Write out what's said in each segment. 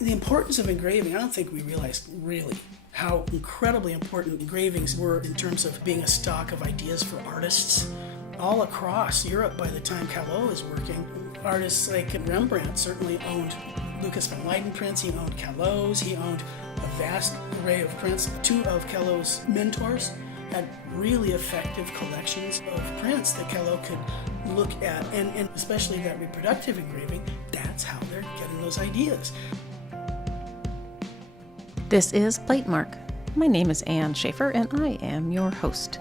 The importance of engraving, I don't think we realized really how incredibly important engravings were in terms of being a stock of ideas for artists. All across Europe by the time Callot was working, artists like Rembrandt certainly owned Lucas van Leyden prints, he owned Callot's, he owned a vast array of prints. Two of Callot's mentors had really effective collections of prints that Callot could look at, and especially that reproductive engraving, that's how they're getting those ideas. This is Platemark. My name is Anne Shafer, and I am your host.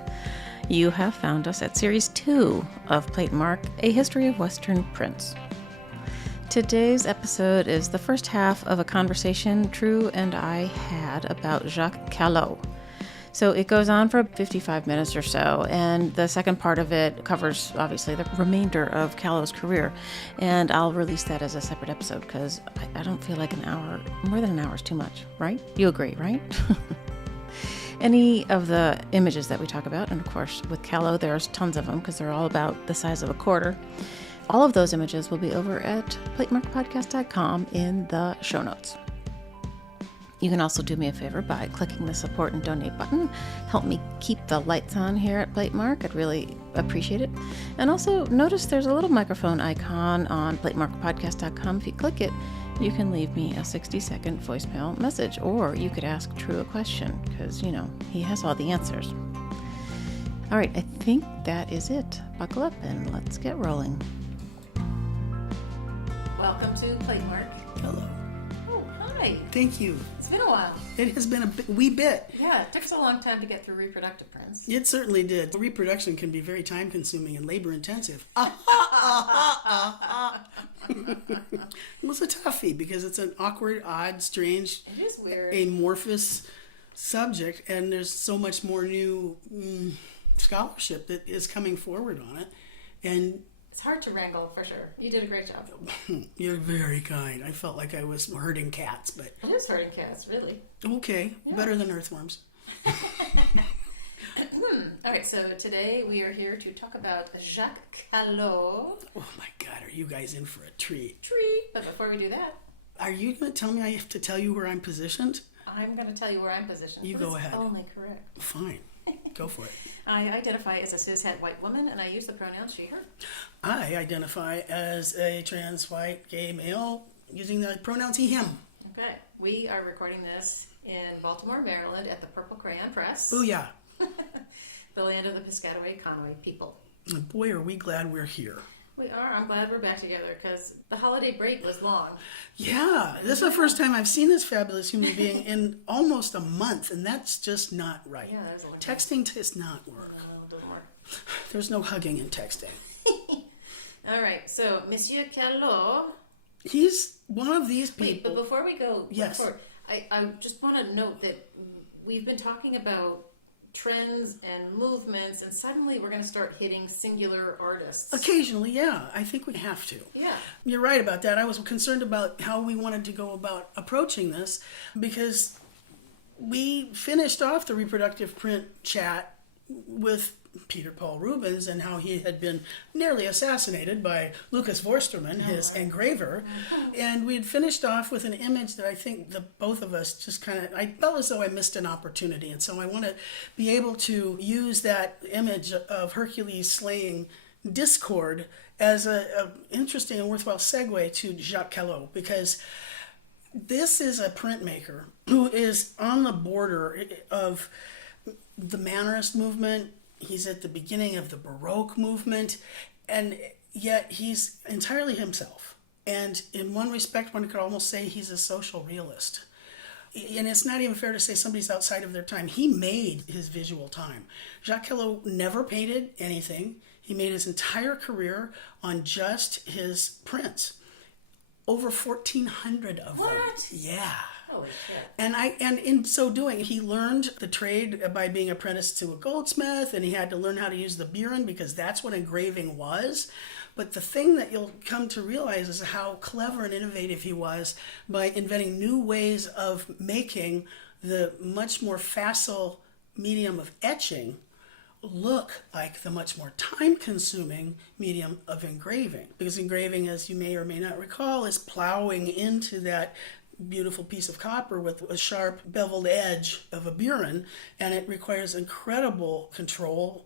You have found us at Series 2 of Platemark, A History of Western Prints. Today's episode is the first half of a conversation True and I had about Jacques Callot. So it goes on for 55 minutes or so, and the second part of it covers, obviously, the remainder of Callot's career. And I'll release that as a separate episode because I don't feel like more than an hour is too much, right? You agree, right? Any of the images that we talk about, and of course with Callot there's tons of them because they're all about the size of a quarter. All of those images will be over at platemarkpodcast.com in the show notes. You can also do me a favor by clicking the support and donate button. Help me keep the lights on here at Platemark. I'd really appreciate it. And also notice there's a little microphone icon on platemarkpodcast.com. If you click it, you can leave me a 60-second voicemail message, or you could ask True a question because, he has all the answers. All right, I think that is it. Buckle up and let's get rolling. Welcome to Platemark. Hello. Oh, hi. Thank you. It's been a while. It has been a wee bit. Yeah, it took us a long time to get through reproductive prints. It certainly did. Reproduction can be very time-consuming and labor-intensive. It was a toughie because it's an awkward, odd, strange, it is weird, amorphous subject, and there's so much more new scholarship that is coming forward on it. And it's hard to wrangle, for sure. You did a great job. You're very kind. I felt like I was herding cats, but... It is herding cats, really. Okay, yeah. Better than earthworms. All right, so today we are here to talk about Jacques Callot. Oh my God, are you guys in for a treat? But before we do that... Are you going to tell me I have to tell you where I'm positioned? I'm going to tell you where I'm positioned. You go ahead. Only correct. Fine. Go for it. I identify as a cishet white woman, and I use the pronoun she, her. I identify as a trans white gay male using the pronouns he, him. Okay. We are recording this in Baltimore, Maryland at the Purple Crayon Press. Booyah. The land of the Piscataway Conway people. And boy, are we glad we're here. We are. I'm glad we're back together because the holiday break was long. Yeah, this is the first time I've seen this fabulous human being in almost a month, and that's just not right. Yeah, that is a long Texting does not work. No, it doesn't work. There's no hugging in texting. All right, so Monsieur Callot. He's one of these people. Wait, but before we go, yes, I just want to note that we've been talking about trends and movements, and suddenly we're going to start hitting singular artists. Occasionally, yeah. I think we have to. Yeah. You're right about that. I was concerned about how we wanted to go about approaching this because we finished off the reproductive print chat with Peter Paul Rubens and how he had been nearly assassinated by Lucas Voorsterman, his engraver. And we had finished off with an image that I think the both of us just I felt as though I missed an opportunity. And so I want to be able to use that image of Hercules slaying Discord as a interesting and worthwhile segue to Jacques Callot, because this is a printmaker who is on the border of the Mannerist movement. He's at the beginning of the Baroque movement, and yet he's entirely himself. And in one respect, one could almost say he's a social realist. And it's not even fair to say somebody's outside of their time. He made his visual time. Jacques Callot never painted anything. He made his entire career on just his prints. Over 1,400 of them. What? Yeah. Holy shit. And in so doing, he learned the trade by being apprenticed to a goldsmith, and he had to learn how to use the burin because that's what engraving was. But the thing that you'll come to realize is how clever and innovative he was by inventing new ways of making the much more facile medium of etching look like the much more time-consuming medium of engraving. Because engraving, as you may or may not recall, is plowing into that beautiful piece of copper with a sharp beveled edge of a burin, and it requires incredible control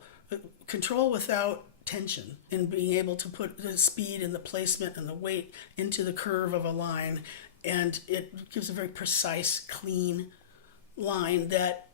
without tension, in being able to put the speed and the placement and the weight into the curve of a line, and it gives a very precise, clean line that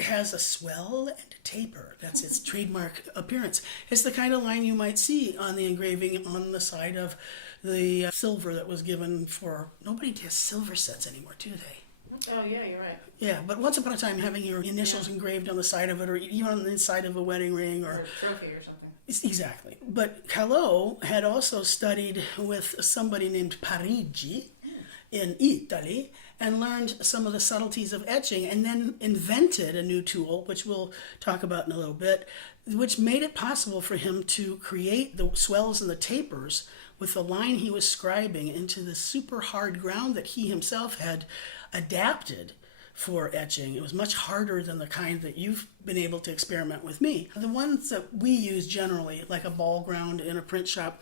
has a swell and a taper. That's its trademark appearance. It's the kind of line you might see on the engraving on the side of the silver that was given for... Nobody does silver sets anymore, do they? Oh, yeah, you're right. Yeah, but once upon a time, having your initials engraved on the side of it, or even on the inside of a wedding ring, Or a trophy or something. Exactly. But Callot had also studied with somebody named Parigi in Italy and learned some of the subtleties of etching, and then invented a new tool, which we'll talk about in a little bit, which made it possible for him to create the swells and the tapers with the line he was scribing into the super hard ground that he himself had adapted for etching. It was much harder than the kind that you've been able to experiment with me. The ones that we use generally, like a ball ground in a print shop,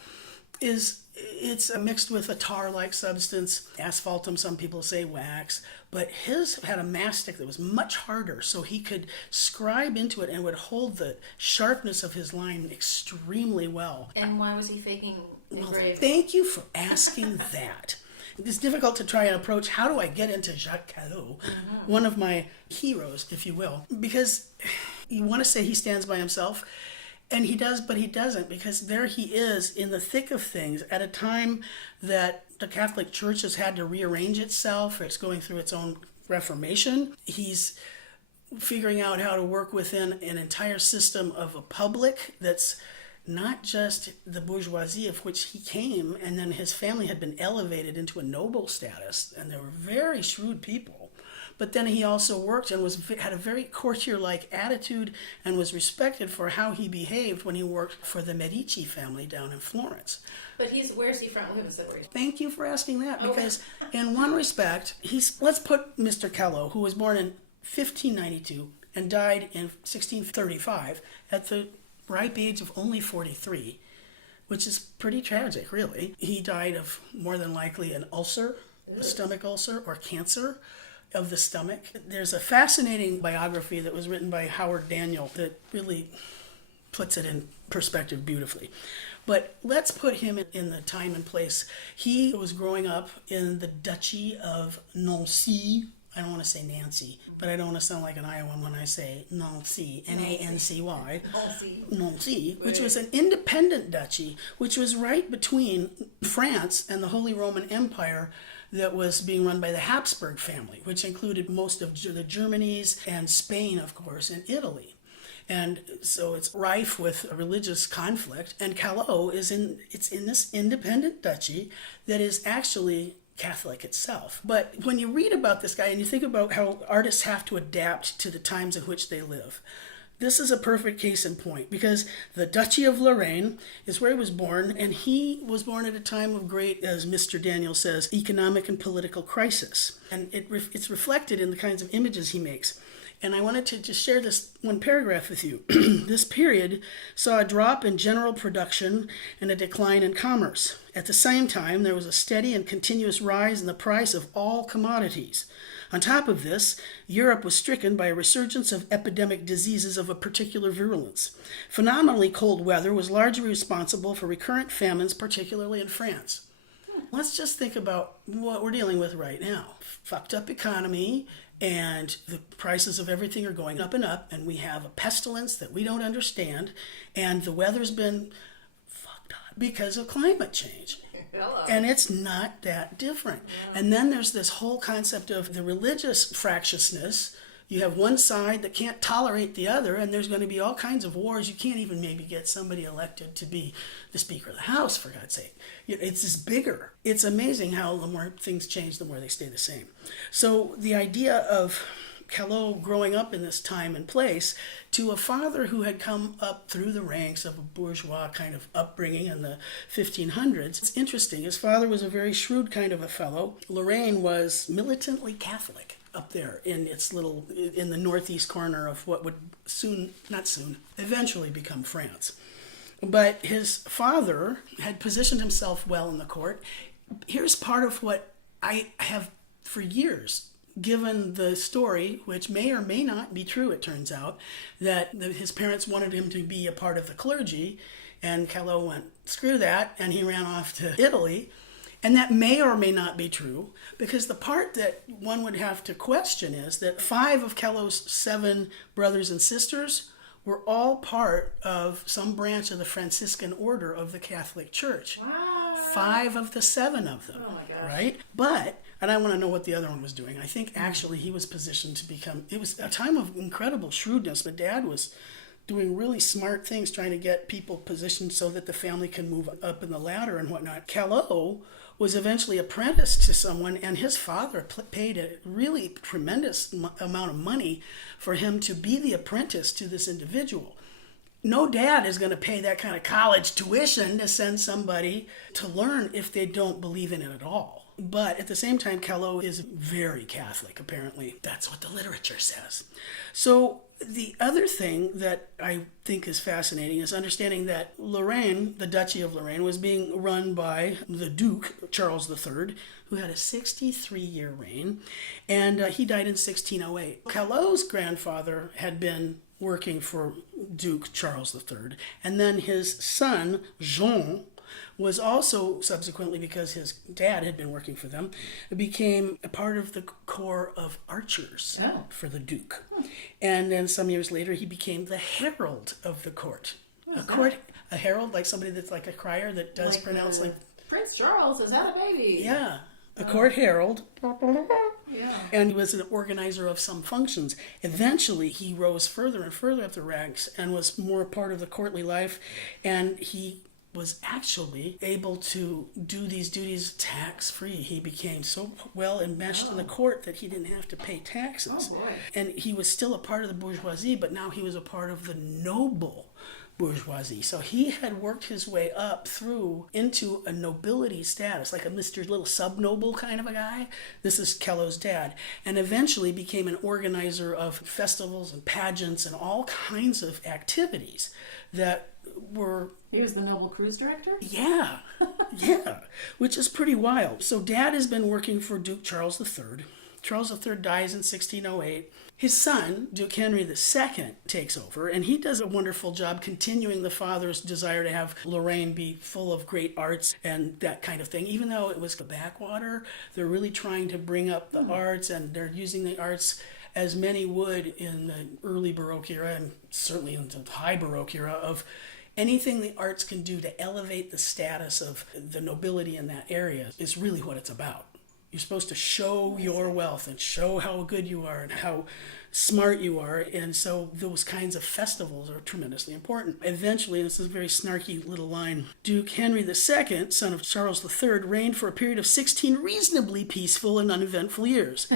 it's mixed with a tar-like substance, asphaltum, some people say wax, but his had a mastic that was much harder, so he could scribe into it and would hold the sharpness of his line extremely well. And why was he faking engraving? Well, thank you for asking that. It's difficult to try and approach, how do I get into Jacques Callot, one of my heroes, if you will, because you want to say he stands by himself, and he does, but he doesn't, because there he is in the thick of things at a time that the Catholic Church has had to rearrange itself. It's going through its own reformation. He's figuring out how to work within an entire system of a public that's not just the bourgeoisie of which he came, and then his family had been elevated into a noble status, and they were very shrewd people. But then he also worked and had a very courtier-like attitude and was respected for how he behaved when he worked for the Medici family down in Florence. But where's he from? Thank you for asking that, because in one respect, let's put Mr. Callot, who was born in 1592 and died in 1635 at the ripe age of only 43, which is pretty tragic, really. He died of, more than likely, an ulcer, a stomach ulcer, or cancer of the stomach. There's a fascinating biography that was written by Howard Daniel that really puts it in perspective beautifully. But let's put him in the time and place. He was growing up in the Duchy of Nancy. I don't want to say Nancy, but I don't want to sound like an Iowan when I say Nancy, Nancy. Nancy, which was an independent duchy, which was right between France and the Holy Roman Empire that was being run by the Habsburg family, which included most of the Germanies and Spain, of course, and Italy. And so it's rife with a religious conflict, and Callot is in this independent duchy that is actually Catholic itself. But when you read about this guy and you think about how artists have to adapt to the times in which they live, this is a perfect case in point, because the Duchy of Lorraine is where he was born, and he was born at a time of great, as Mr. Daniel says, economic and political crisis. And it's reflected in the kinds of images he makes. And I wanted to just share this one paragraph with you. This period saw a drop in general production and a decline in commerce. At the same time, there was a steady and continuous rise in the price of all commodities. On top of this, Europe was stricken by a resurgence of epidemic diseases of a particular virulence. Phenomenally cold weather was largely responsible for recurrent famines, particularly in France. Let's just think about what we're dealing with right now. Fucked up economy, and the prices of everything are going up and up, and we have a pestilence that we don't understand, and the weather's been fucked up because of climate change. And it's not that different. And then there's this whole concept of the religious fractiousness. You have one side that can't tolerate the other, and there's going to be all kinds of wars. You can't even maybe get somebody elected to be the Speaker of the House, for God's sake. It's just bigger. It's amazing how the more things change, the more they stay the same. So the idea of Callot growing up in this time and place, to a father who had come up through the ranks of a bourgeois kind of upbringing in the 1500s. It's interesting. His father was a very shrewd kind of a fellow. Lorraine was militantly Catholic up there in the northeast corner of what would eventually become France. But his father had positioned himself well in the court. Here's part of what I have for years given the story, which may or may not be true, it turns out, that his parents wanted him to be a part of the clergy, and Callot went, screw that, and he ran off to Italy. And that may or may not be true, because the part that one would have to question is that 5 of Callot's 7 brothers and sisters were all part of some branch of the Franciscan order of the Catholic Church. Wow. 5 of the 7 of them. Oh my gosh. Right? But, and I want to know what the other one was doing. I think actually he was positioned to become, it was a time of incredible shrewdness. The dad was doing really smart things, trying to get people positioned so that the family can move up in the ladder and whatnot. Callot was eventually apprenticed to someone, and his father paid a really tremendous amount of money for him to be the apprentice to this individual. No dad is going to pay that kind of college tuition to send somebody to learn if they don't believe in it at all. But at the same time, Callot is very Catholic, apparently. That's what the literature says. So the other thing that I think is fascinating is understanding that Lorraine, the Duchy of Lorraine, was being run by the Duke, Charles III, who had a 63-year reign, and he died in 1608. Callot's grandfather had been working for Duke Charles III, and then his son, Jean, was also subsequently, because his dad had been working for them, became a part of the corps of archers for the Duke. And then some years later, he became the herald of the court. A herald, like somebody that's like a crier that does like pronounce like... Prince Charles has had a baby. Yeah. A court herald. Yeah. And he was an organizer of some functions. Eventually, he rose further and further up the ranks and was more a part of the courtly life. And he was actually able to do these duties tax-free. He became so well enmeshed in the court that he didn't have to pay taxes. Oh, boy. And he was still a part of the bourgeoisie, but now he was a part of the noble bourgeoisie. So he had worked his way up through into a nobility status, like a Mr. Little sub-noble kind of a guy. This is Callot's dad. And eventually became an organizer of festivals and pageants and all kinds of activities that were... He was the Noble Cruise Director? Yeah, yeah, which is pretty wild. So dad has been working for Duke Charles III. Charles III dies in 1608. His son, Duke Henry II, takes over, and he does a wonderful job continuing the father's desire to have Lorraine be full of great arts and that kind of thing. Even though it was the backwater, they're really trying to bring up the arts, and they're using the arts as many would in the early Baroque era, and certainly in the high Baroque era, of anything the arts can do to elevate the status of the nobility in that area is really what it's about. You're supposed to show your wealth and show how good you are and how smart you are. And so those kinds of festivals are tremendously important. Eventually, this is a very snarky little line, Duke Henry II, son of Charles III, reigned for a period of 16 reasonably peaceful and uneventful years.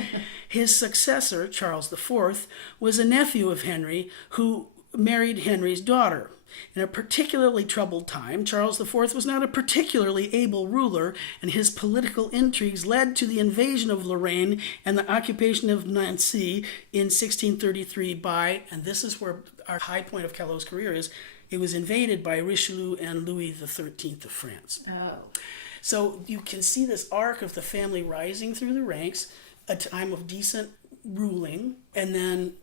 His successor, Charles IV, was a nephew of Henry who married Henry's daughter. In a particularly troubled time, Charles IV was not a particularly able ruler, and his political intrigues led to the invasion of Lorraine and the occupation of Nancy in 1633 by, and this is where our high point of Callot's career is, it was invaded by Richelieu and Louis XIII of France. Oh. So you can see this arc of the family rising through the ranks, a time of decent ruling, and then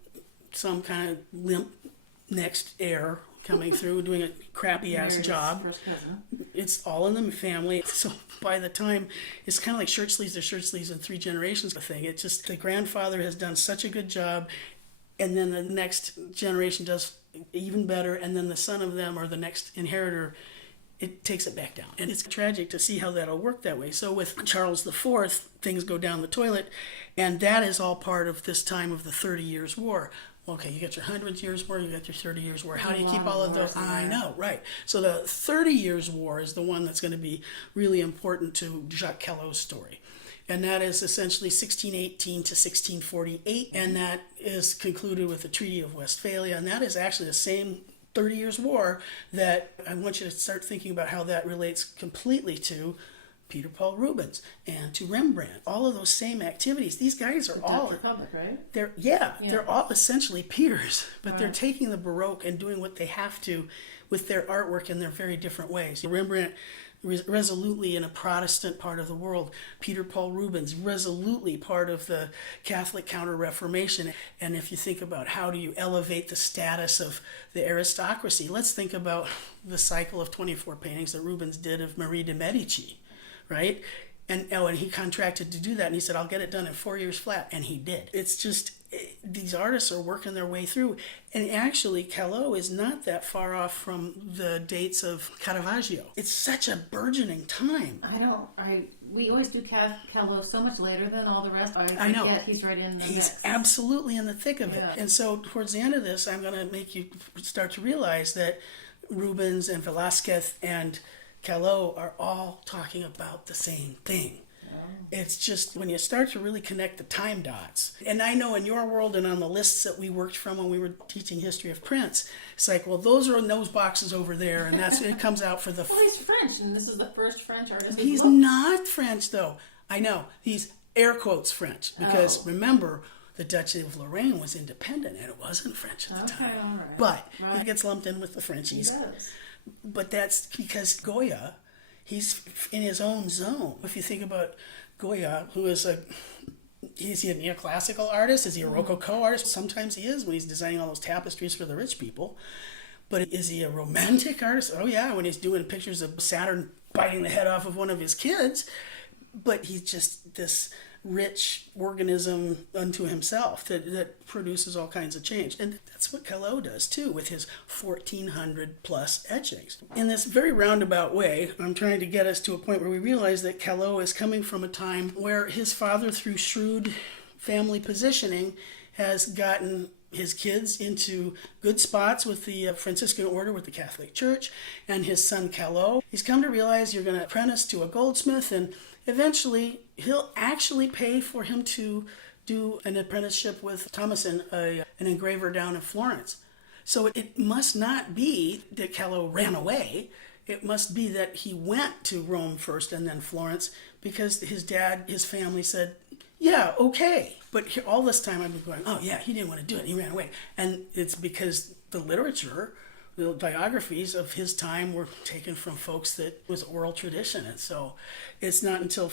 some kind of limp next heir coming through, doing a crappy-ass job. It's all in the family. So by the time, it's kind of like shirt sleeves to shirt sleeves in 3 generations thing. It's just the grandfather has done such a good job, and then the next generation does even better, and then the son of them or the next inheritor, it takes it back down. And it's tragic to see how that'll work that way. So with Charles IV, things go down the toilet, and that is all part of this time of the 30 Years' War. Okay, you got your 100 Years' War, you got your 30 Years' War. How do you keep all of those? I know, right. So the 30 Years' War is the one that's going to be really important to Jacques Callot's story. And that is essentially 1618 to 1648, and that is concluded with the Treaty of Westphalia, and that is actually the same 30 Years' War that I want you to start thinking about how that relates completely to Peter Paul Rubens and to Rembrandt. All of those same activities. These guys are all Republic, right? They're all essentially peers, but they're taking the Baroque and doing what they have to with their artwork in their very different ways. Rembrandt resolutely in a Protestant part of the world. Peter Paul Rubens, resolutely part of the Catholic Counter-Reformation. And if you think about how do you elevate the status of the aristocracy, let's think about the cycle of 24 paintings that Rubens did of Marie de Medici, right? And he contracted to do that, and he said, I'll get it done in 4 years flat, and he did. It's just, these artists are working their way through. And actually, Callot is not that far off from the dates of Caravaggio. It's such a burgeoning time. I know. We always do Callot so much later than all the rest. I know. He's right in the He's mix. absolutely in the thick of it. Yeah. And so towards the end of this, I'm going to make you start to realize that Rubens and Velázquez and Callot are all talking about the same thing. It's just when you start to really connect the time dots. And I know in your world and on the lists that we worked from when we were teaching history of prints, it's like, well, those are in those boxes over there, and that's it comes out for the. Well, he's French, and this is the first French artist. He's not French though. I know he's air quotes French because remember the Duchy of Lorraine was independent and it wasn't French at the time. All right. But he gets lumped in with the Frenchies. He does. But that's because Goya, he's in his own zone. If you think about Goya, who is is he a neoclassical artist? Is he a Rococo artist? Sometimes he is when he's designing all those tapestries for the rich people. But is he a romantic artist? Oh yeah, when he's doing pictures of Saturn biting the head off of one of his kids. But he's just this rich organism unto himself that produces all kinds of change. And that's what Callot does too with his 1,400 plus etchings. In this very roundabout way, I'm trying to get us to a point where we realize that Callot is coming from a time where his father, through shrewd family positioning, has gotten his kids into good spots with the Franciscan order, with the Catholic Church, and his son Callot. He's come to realize you're going to apprentice to a goldsmith, and eventually he'll actually pay for him to do an apprenticeship with Thomason, an engraver down in Florence. So it must not be that Callot ran away. It must be that he went to Rome first and then Florence because his family said, yeah, okay. But all this time I've been going, oh yeah, he didn't want to do it. He ran away. And it's because the literature, the biographies of his time were taken from folks that was oral tradition. And so it's not until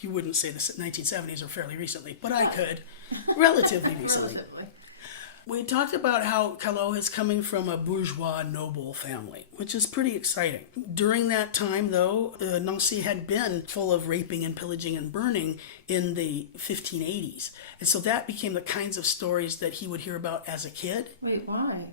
you wouldn't say the 1970s or fairly recently, but I could, relatively recently. We talked about how Callot is coming from a bourgeois noble family, which is pretty exciting. During that time, though, Nancy had been full of raping and pillaging and burning in the 1580s. And so that became the kinds of stories that he would hear about as a kid. Wait, why?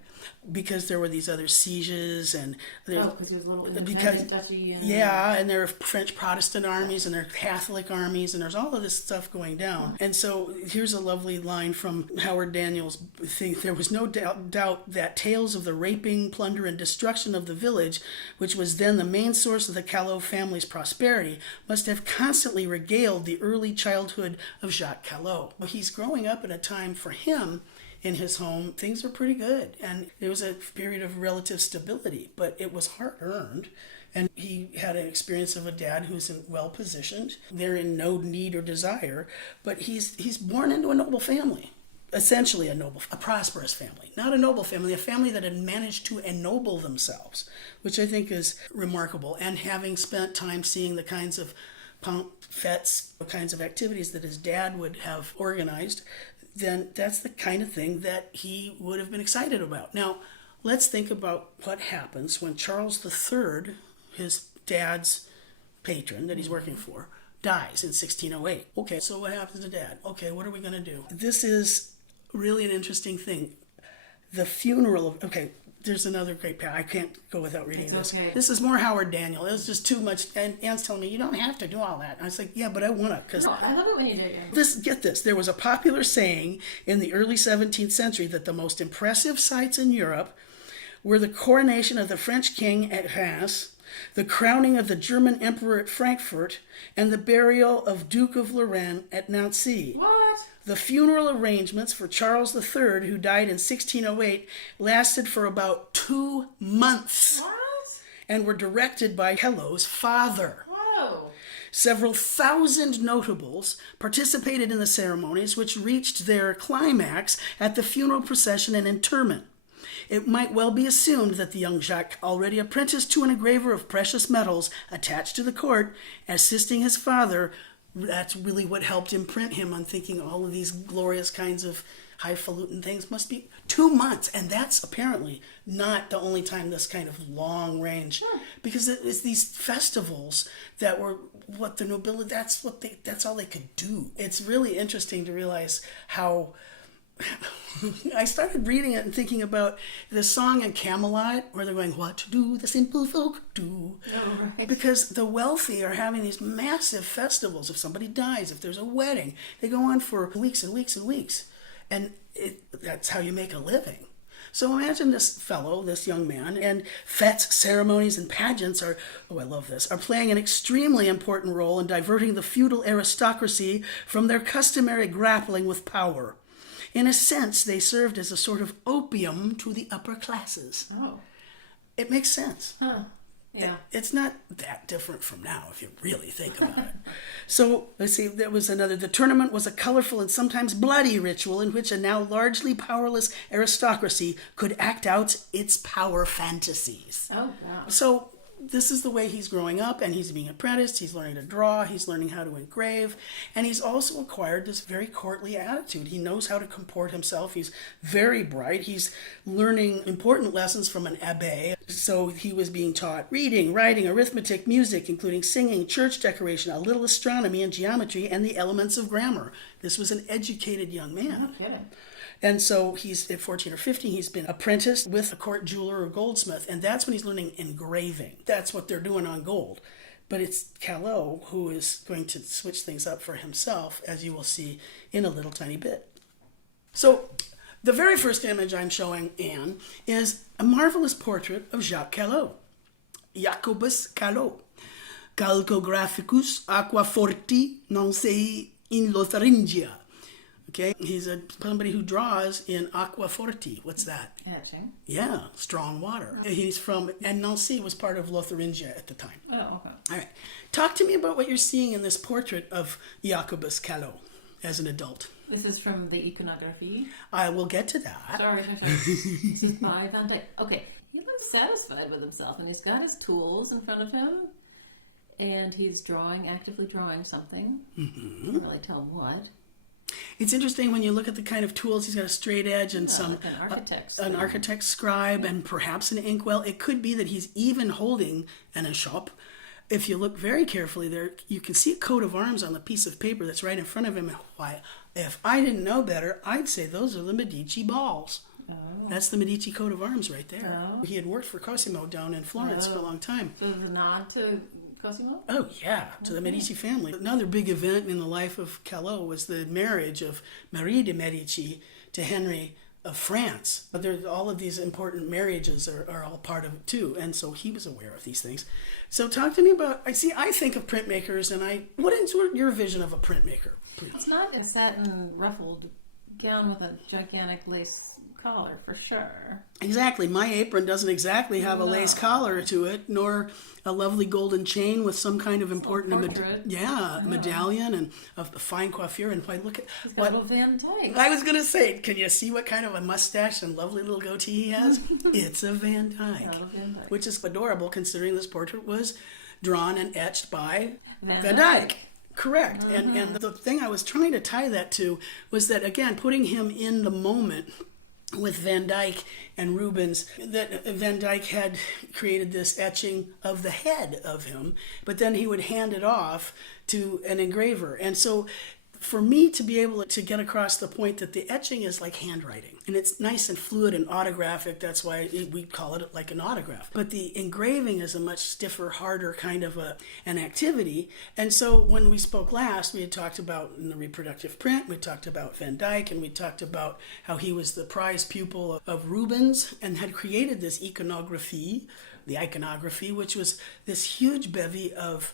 Because there were these other sieges and because he was a little independent duchy. And there are French Protestant armies and there are Catholic armies and there's all of this stuff going down. And so here's a lovely line from Howard Daniels' thing. There was no doubt that tales of the raping, plunder, and destruction of the village, which was then the main source of the Callot family's prosperity, must have constantly regaled the early childhood of Jacques Callot. He's growing up in a time for him in his home, things were pretty good. And it was a period of relative stability, but it was hard-earned. And he had an experience of a dad who's well-positioned. They're in no need or desire, but he's born into a noble family. Essentially a prosperous family. Not a noble family, a family that had managed to ennoble themselves, which I think is remarkable. And having spent time seeing the kinds of fêtes, the kinds of activities that his dad would have organized, then that's the kind of thing that he would have been excited about. Now, let's think about what happens when Charles III, his dad's patron that he's working for, dies in 1608. Okay, so what happens to Dad? Okay, what are we going to do? This is really an interesting thing. The funeral of... Okay, there's another great part. I can't go without reading this. Okay. This is more Howard Daniel. It was just too much. And Anne's telling me, you don't have to do all that. And I was like, yeah, but I want to. Because No, I love it when you do it. Get this. There was a popular saying in the early 17th century that the most impressive sights in Europe were the coronation of the French king at Reims, the crowning of the German emperor at Frankfurt, and the burial of Duke of Lorraine at Nancy. What? The funeral arrangements for Charles III, who died in 1608, lasted for about 2 months What? and were directed by Callot's father. Whoa. Several thousand notables participated in the ceremonies, which reached their climax at the funeral procession and interment. It might well be assumed that the young Jacques, already apprenticed to an engraver of precious metals attached to the court, assisting his father, that's really what helped imprint him on thinking all of these glorious kinds of highfalutin things must be 2 months. And that's apparently not the only time this kind of long range, because it's these festivals that were what the nobility, that's all they could do. It's really interesting to realize how I started reading it and thinking about the song in Camelot where they're going, what do the simple folk do? Oh, right. Because the wealthy are having these massive festivals. If somebody dies, if there's a wedding, they go on for weeks and weeks and weeks. And that's how you make a living. So imagine this fellow, this young man, and fêtes, ceremonies, and pageants are playing an extremely important role in diverting the feudal aristocracy from their customary grappling with power. In a sense, they served as a sort of opium to the upper classes. Oh. It makes sense. Huh. Yeah. It's not that different from now, if you really think about it. So, let's see, there was another. The tournament was a colorful and sometimes bloody ritual in which a now largely powerless aristocracy could act out its power fantasies. Oh, wow. So, this is the way he's growing up, and he's being apprenticed, he's learning to draw, he's learning how to engrave, and he's also acquired this very courtly attitude. He knows how to comport himself, he's very bright, he's learning important lessons from an abbé. So he was being taught reading, writing, arithmetic, music, including singing, church decoration, a little astronomy and geometry, and the elements of grammar. This was an educated young man. No kidding. And so he's at 14 or 15, he's been apprenticed with a court jeweler or goldsmith, and that's when he's learning engraving. That's what they're doing on gold. But it's Callot who is going to switch things up for himself, as you will see in a little tiny bit. So the very first image I'm showing Anne is a marvelous portrait of Jacques Callot, Jacobus Callot, calcographicus aquaforti non sei in Lotharingia. Okay, he's somebody who draws in aquaforti. What's that? Etching. Yeah, strong water. He's from, and Nancy was part of Lotharingia at the time. Oh, okay. All right. Talk to me about what you're seeing in this portrait of Jacobus Callot as an adult. This is from the iconography. I will get to that. Sorry. This is by Van Dyck. Okay, he looks satisfied with himself, and he's got his tools in front of him, and he's actively drawing something. Mm-hmm. Can't really tell what. It's interesting when you look at the kind of tools. He's got a straight edge and an architect's scribe and perhaps an inkwell. It could be that he's even holding an eschoppe. If you look very carefully there, you can see a coat of arms on the piece of paper that's right in front of him. Why, if I didn't know better, I'd say those are the Medici balls. Oh. That's the Medici coat of arms right there. Oh. He had worked for Cosimo down in Florence for a long time. So the nod to Cosimo? Oh, yeah, to the Medici family. Another big event in the life of Callot was the marriage of Marie de Medici to Henry of France. But all of these important marriages are all part of it, too. And so he was aware of these things. So talk to me about, I think of printmakers, and what is your vision of a printmaker, please? It's not a satin ruffled gown with a gigantic lace collar, for sure. Exactly. My apron doesn't exactly have a lace collar to it, nor a lovely golden chain with some kind of important medallion and a fine coiffure. And if I look at he's got a little Van Dyck. I was going to say, can you see what kind of a mustache and lovely little goatee he has? It's a Van Dyck, which is adorable considering this portrait was drawn and etched by Van Dyck. Correct. Mm-hmm. And the thing I was trying to tie that to was that, again, putting him in the moment with Van Dyck and Rubens, that Van Dyck had created this etching of the head of him, but then he would hand it off to an engraver. And so for me to be able to get across the point that the etching is like handwriting, and it's nice and fluid and autographic, that's why we call it like an autograph. But the engraving is a much stiffer, harder kind of an activity. And so when we spoke last, we had talked about in the reproductive print, we talked about Van Dyck, and we talked about how he was the prize pupil of Rubens and had created this iconography, which was this huge bevy of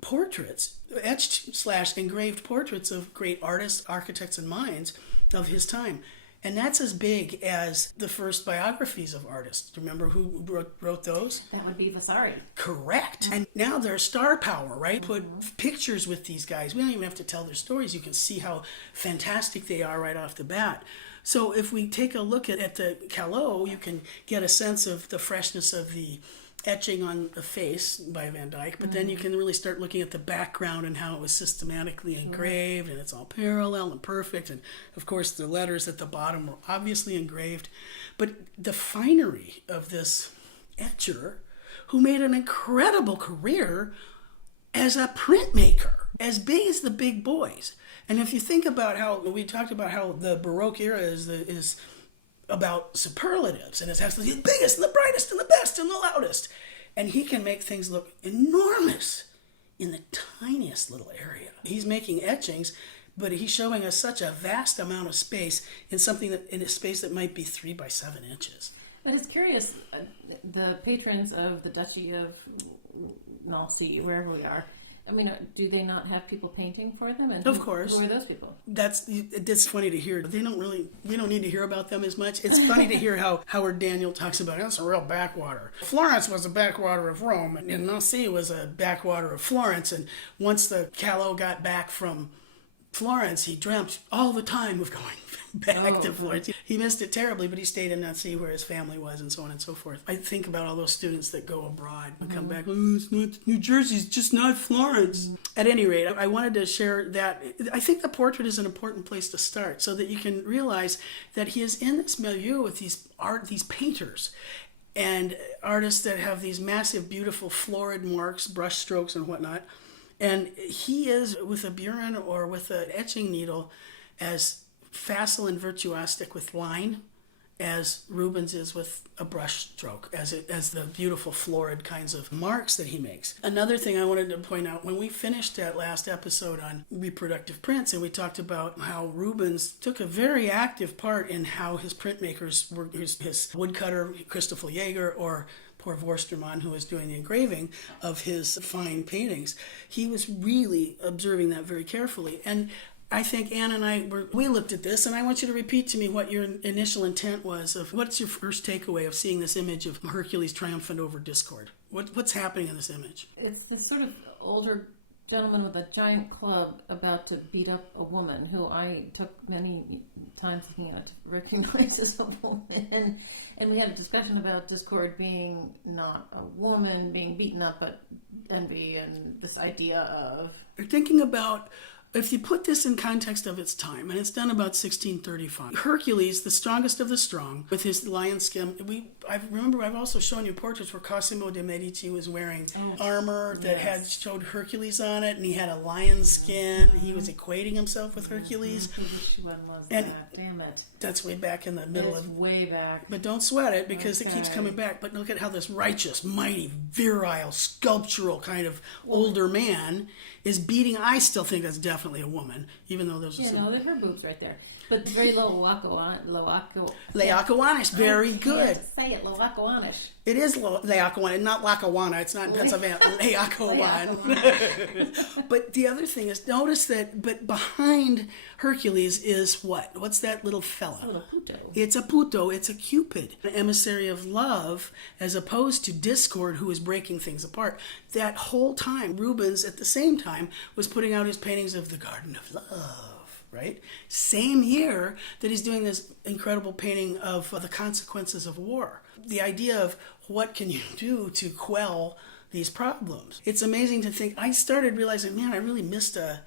portraits, etched / engraved portraits of great artists, architects, and minds of his time. And that's as big as the first biographies of artists. Do you remember who wrote those? That would be Vasari. Correct. And now they're star power, right? Put pictures with these guys. We don't even have to tell their stories. You can see how fantastic they are right off the bat. So if we take a look at the Callot, you can get a sense of the freshness of the etching on the face by Van Dyck, but then you can really start looking at the background and how it was systematically engraved, and it's all parallel and perfect, and of course the letters at the bottom were obviously engraved. But the finery of this etcher, who made an incredible career as a printmaker, as big as the big boys. And if you think about how we talked about how the Baroque era is about superlatives, and it has the biggest and the brightest and the best and the loudest, and he can make things look enormous in the tiniest little area. He's making etchings, but he's showing us such a vast amount of space in a space that might be 3 by 7 inches. But it's curious, the patrons of the Duchy of Nancy, wherever we are, I mean, do they not have people painting for them? And of course. Who are those people? It's funny to hear. We don't need to hear about them as much. It's funny to hear how Howard Daniel talks about it. That's a real backwater. Florence was a backwater of Rome, and Nancy was a backwater of Florence. And once the Callot got back from Florence, he dreamt all the time of going back to Florence. He missed it terribly, but he stayed in Nancy where his family was, and so on and so forth. I think about all those students that go abroad and come back, it's not New Jersey's just not Florence. At any rate, I wanted to share that. I think the portrait is an important place to start so that you can realize that he is in this milieu with these painters and artists that have these massive, beautiful, florid marks, brush strokes and whatnot. And he is, with a burin or with an etching needle, as facile and virtuosic with line as Rubens is with a brush stroke, as the beautiful florid kinds of marks that he makes. Another thing I wanted to point out, when we finished that last episode on reproductive prints, and we talked about how Rubens took a very active part in how his printmakers were, his woodcutter, Christopher Jaeger, or poor Vorsterman, who was doing the engraving of his fine paintings, he was really observing that very carefully. And I think Anne and I, we looked at this, and I want you to repeat to me what your initial intent was of what's your first takeaway of seeing this image of Hercules triumphant over Discord? What's happening in this image? It's this sort of older gentleman with a giant club about to beat up a woman who I took many times looking at to recognize as a woman. And we had a discussion about Discord being not a woman being beaten up, but envy and this idea of... You're thinking about... If you put this in context of its time, and it's done about 1635, Hercules, the strongest of the strong, with his lion skin. I remember I've also shown you portraits where Cosimo de' Medici was wearing armor that had showed Hercules on it, and he had a lion skin. He was equating himself with Hercules. Which one was and that? Damn it. That's way back in the middle of... way back. But don't sweat it, because it keeps coming back. But look at how this righteous, mighty, virile, sculptural kind of older man is beating... I still think that's definitely a woman, even though there's no, there's her boobs right there. But very Laocoonish, very good. Say it, Laocoonish. It is Laocoon, not Lackawanna. It's not in Pennsylvania. Laocoon. But the other thing is, notice that, but behind Hercules is what? What's that little fella? A little Pluto. It's a Pluto. It's a Cupid, an emissary of love, as opposed to Discord, who is breaking things apart. That whole time, Rubens, at the same time, was putting out his paintings of the Garden of Love. Right? Same year that he's doing this incredible painting of the consequences of war. The idea of what can you do to quell these problems. It's amazing to think. I started realizing, man, I really missed a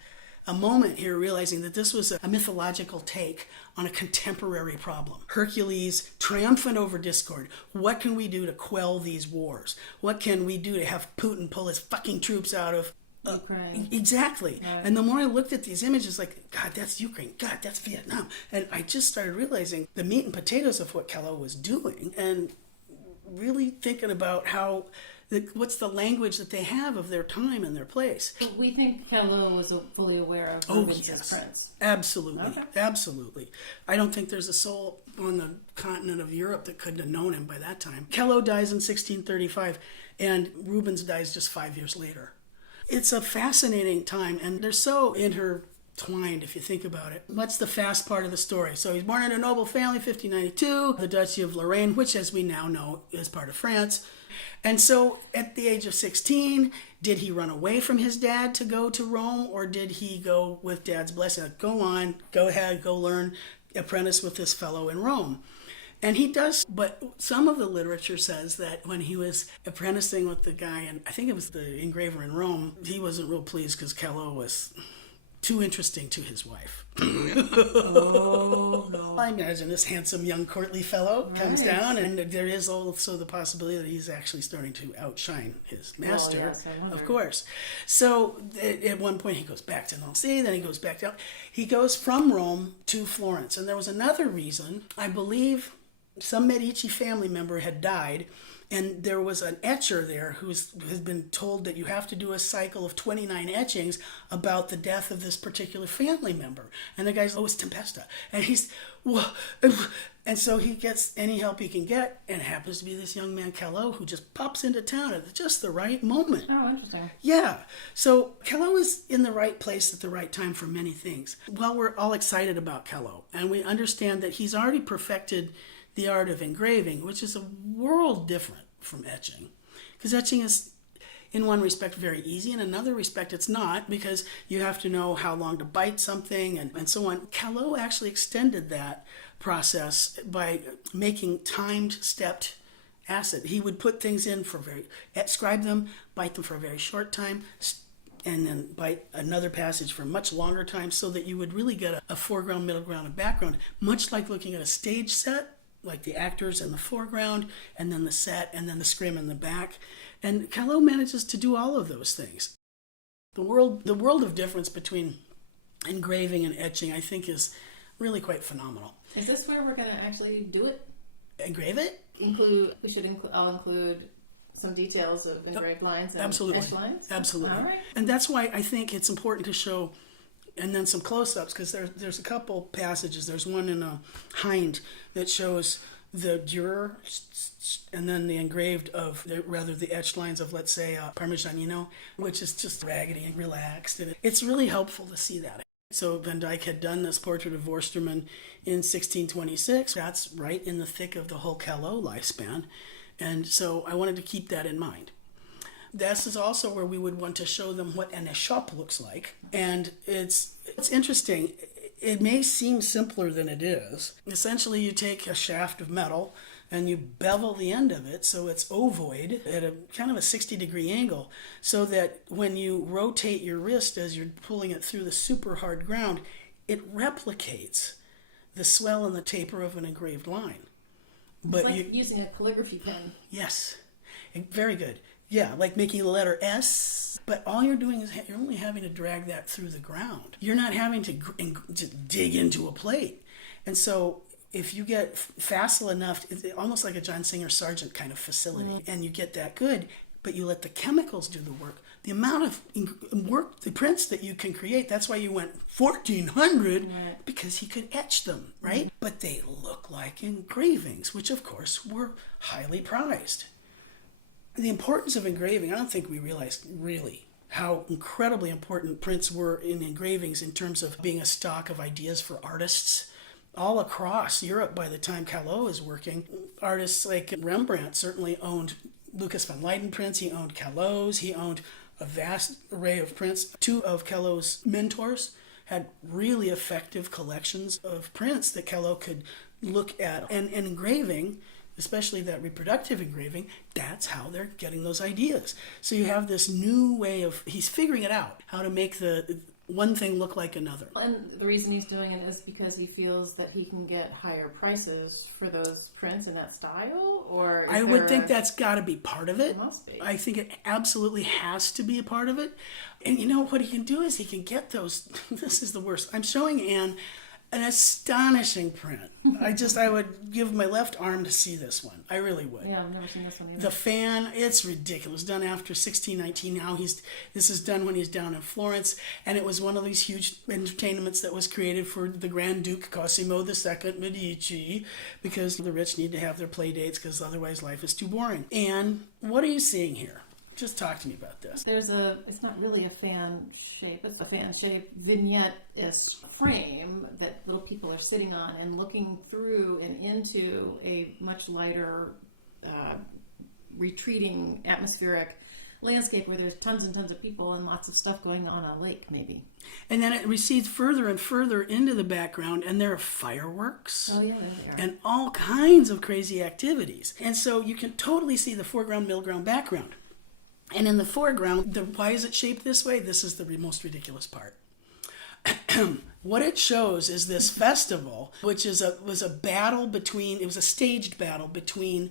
moment here, realizing that this was a mythological take on a contemporary problem. Hercules triumphant over Discord. What can we do to quell these wars? What can we do to have Putin pull his fucking troops out of Ukraine. Exactly. Right. And the more I looked at these images, like, God, that's Ukraine. God, that's Vietnam. And I just started realizing the meat and potatoes of what Callot was doing, and really thinking about how, what's the language that they have of their time and their place. But we think Callot was fully aware of Rubens' prints. Absolutely. Okay. Absolutely. I don't think there's a soul on the continent of Europe that couldn't have known him by that time. Callot dies in 1635, and Rubens dies just 5 years later. It's a fascinating time, and they're so twined if you think about it. What's the fast part of the story? So he's born in a noble family, 1592, the Duchy of Lorraine, which as we now know is part of France. And so at the age of 16, did he run away from his dad to go to Rome, or did he go with dad's blessing? Go on, go ahead, go learn, apprentice with this fellow in Rome. And he does, but some of the literature says that when he was apprenticing with the guy, and I think it was the engraver in Rome, he wasn't real pleased because Callot was too interesting to his wife. Oh, no. I imagine this handsome young courtly fellow comes down, and there is also the possibility that he's actually starting to outshine his master, yes, I wonder. of course. So at one point he goes back to Nancy, then he goes back down. He goes from Rome to Florence, and there was another reason. I believe some Medici family member had died, and there was an etcher there who has been told that you have to do a cycle of 29 etchings about the death of this particular family member. And the guy's, it's Tempesta. And he's, whoa. And so he gets any help he can get, and it happens to be this young man, Callot, who just pops into town at just the right moment. Oh, interesting. Yeah. So Callot is in the right place at the right time for many things. Well, we're all excited about Callot, and we understand that he's already perfected the art of engraving, which is a world different from etching. Because etching is, in one respect, very easy. In another respect, it's not, because you have to know how long to bite something and so on. Callot actually extended that process by making timed, stepped acid. He would put things in scribe them, bite them for a very short time, and then bite another passage for a much longer time, so that you would really get a foreground, middle ground, and background, much like looking at a stage set, like the actors in the foreground, and then the set, and then the scrim in the back. And Callot manages to do all of those things. The world of difference between engraving and etching, I think, is really quite phenomenal. Is this where we're going to actually do it? Engrave it? I'll include some details of engraved lines and Absolutely. etched lines? Absolutely. All right. And that's why I think it's important to show, and then some close-ups, because there's a couple passages. There's one in a Hind that shows the Dürer, and then the engraved the etched lines of, let's say, Parmigianino, which is just raggedy and relaxed. And it's really helpful to see that. So Van Dyck had done this portrait of Vorsterman in 1626. That's right in the thick of the whole Callot lifespan. And so I wanted to keep that in mind. This is also where we would want to show them what an eschoppe looks like. And it's interesting. It may seem simpler than it is. Essentially, you take a shaft of metal and you bevel the end of it so it's ovoid at a kind of a 60-degree angle, so that when you rotate your wrist as you're pulling it through the super hard ground, it replicates the swell and the taper of an engraved line. But it's like using a calligraphy pen. Yes. Very good. Yeah, like making the letter S, but all you're doing is you're only having to drag that through the ground. You're not having to dig into a plate. And so if you get facile enough, it's almost like a John Singer Sargent kind of facility, and you get that good, but you let the chemicals do the work. The amount of work, the prints that you can create, that's why you went 1,400, right, because he could etch them, right? But they look like engravings, which of course were highly prized. The importance of engraving, I don't think we realized really how incredibly important prints were in engravings in terms of being a stock of ideas for artists. All across Europe, by the time Callot is working, artists like Rembrandt certainly owned Lucas van Leyden prints, he owned Callot's, he owned a vast array of prints. Two of Callot's mentors had really effective collections of prints that Callot could look at. And engraving, especially that reproductive engraving, that's how they're getting those ideas. So you have this new way of, he's figuring it out, how to make the one thing look like another. And the reason he's doing it is because he feels that he can get higher prices for those prints in that style? Or I would think that's got to be part of it. It must be. I think it absolutely has to be a part of it. And you know what he can do is he can get those, this is the worst. I'm showing Anne an astonishing print. I would give my left arm to see this one. I really would. Yeah, I've never seen this one either. The fan, it's ridiculous. Done after 1619. Now this is done when he's down in Florence, and it was one of these huge entertainments that was created for the Grand Duke Cosimo II Medici, because the rich need to have their play dates, because otherwise life is too boring. And what are you seeing here? Just talk to me about this. It's not really a fan shape, it's a fan shape vignette-esque frame that little people are sitting on and looking through and into a much lighter, retreating atmospheric landscape where there's tons and tons of people and lots of stuff going on a lake, maybe. And then it recedes further and further into the background, and there are fireworks. Oh, yeah, there they are. And all kinds of crazy activities. And so you can totally see the foreground, middle ground, background. And in the foreground, why is it shaped this way? This is the most ridiculous part. What it shows is this festival, which was a battle between, it was a staged battle between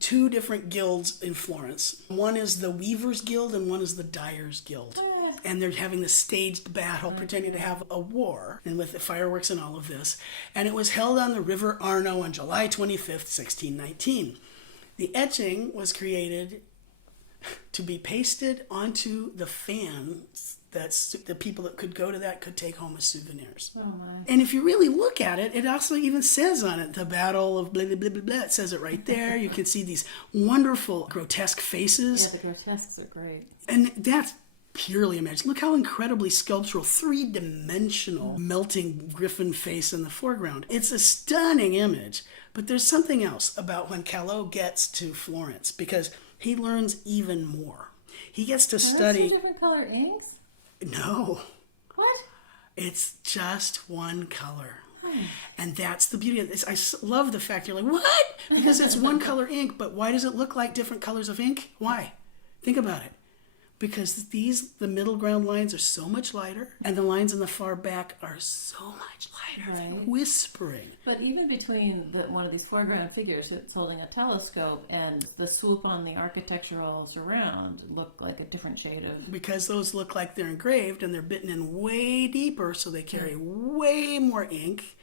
two different guilds in Florence. One is the Weavers Guild and one is the Dyers Guild. And they're having this staged battle, pretending to have a war, and with the fireworks and all of this. And it was held on the River Arno on July 25th, 1619. The etching was created to be pasted onto the fans that the people that could go to that could take home as souvenirs. Oh my. And if you really look at it, it also even says on it, the Battle of blah, blah, blah, blah, blah. It says it right there. You can see these wonderful grotesque faces. Yeah, the grotesques are great. And that's purely imagined. Look how incredibly sculptural, three-dimensional, melting griffin face in the foreground. It's a stunning image. But there's something else about when Callot gets to Florence, because he learns even more. He gets to study... Are those two different color inks? No. What? It's just one color. And that's the beauty of this. I love the fact you're like, what? Because it's one color ink, but why does it look like different colors of ink? Why? Think about it. Because the middle ground lines are so much lighter, and the lines in the far back are so much lighter. Right. They're whispering. But even between one of these foreground figures that's holding a telescope and the swoop on the architectural surround look like a different shade of... Because those look like they're engraved, and they're bitten in way deeper, so they carry way more ink.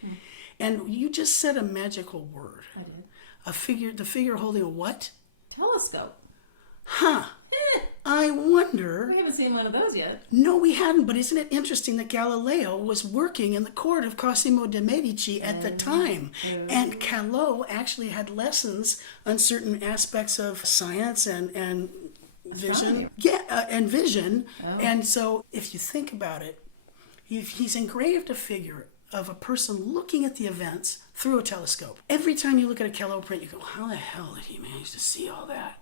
And you just said a magical word. I did. The figure holding a what? Telescope. Huh. I wonder... We haven't seen one of those yet. No, we hadn't, but isn't it interesting that Galileo was working in the court of Cosimo de' Medici at the time? And Callot actually had lessons on certain aspects of science and vision. Yeah, and vision. Oh. And so if you think about it, he's engraved a figure of a person looking at the events through a telescope. Every time you look at a Callot print, you go, how the hell did he manage to see all that?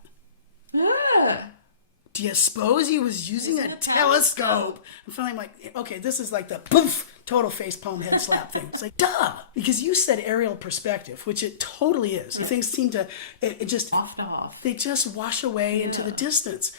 Do you suppose he was using a telescope? And finally I'm like, okay, this is like the poof, total face palm head slap thing. It's like, duh! Because you said aerial perspective, which it totally is. Right. Things seem to, it just... Off. They just wash away into the distance.